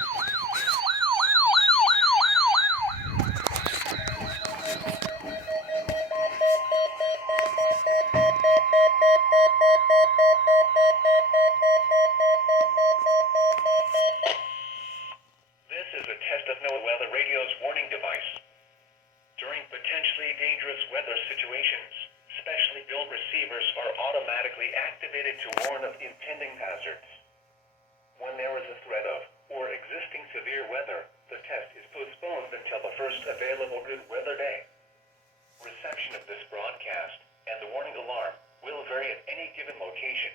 This is a test of NOAA Weather Radio's warning device. During potentially dangerous weather situations, specially built receivers are automatically activated to warn of impending hazards. When there is a threat of or existing severe weather, the test is postponed until the first available good weather day. Reception of this broadcast and the warning alarm will vary at any given location.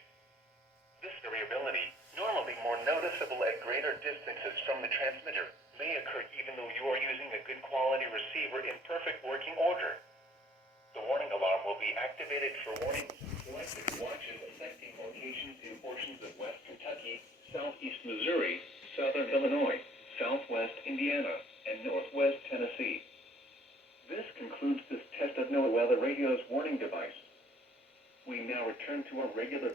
This variability, normally more noticeable at greater distances from the transmitter, may occur even though you are using a good quality receiver in perfect working order. The warning alarm will be activated for warnings of selected watches affecting locations in portions of West Kentucky, Southeast Missouri, Southern Illinois, Southwest Indiana, and Northwest Tennessee. This concludes this test of NOAA Weather Radio's warning device. We now return to our regular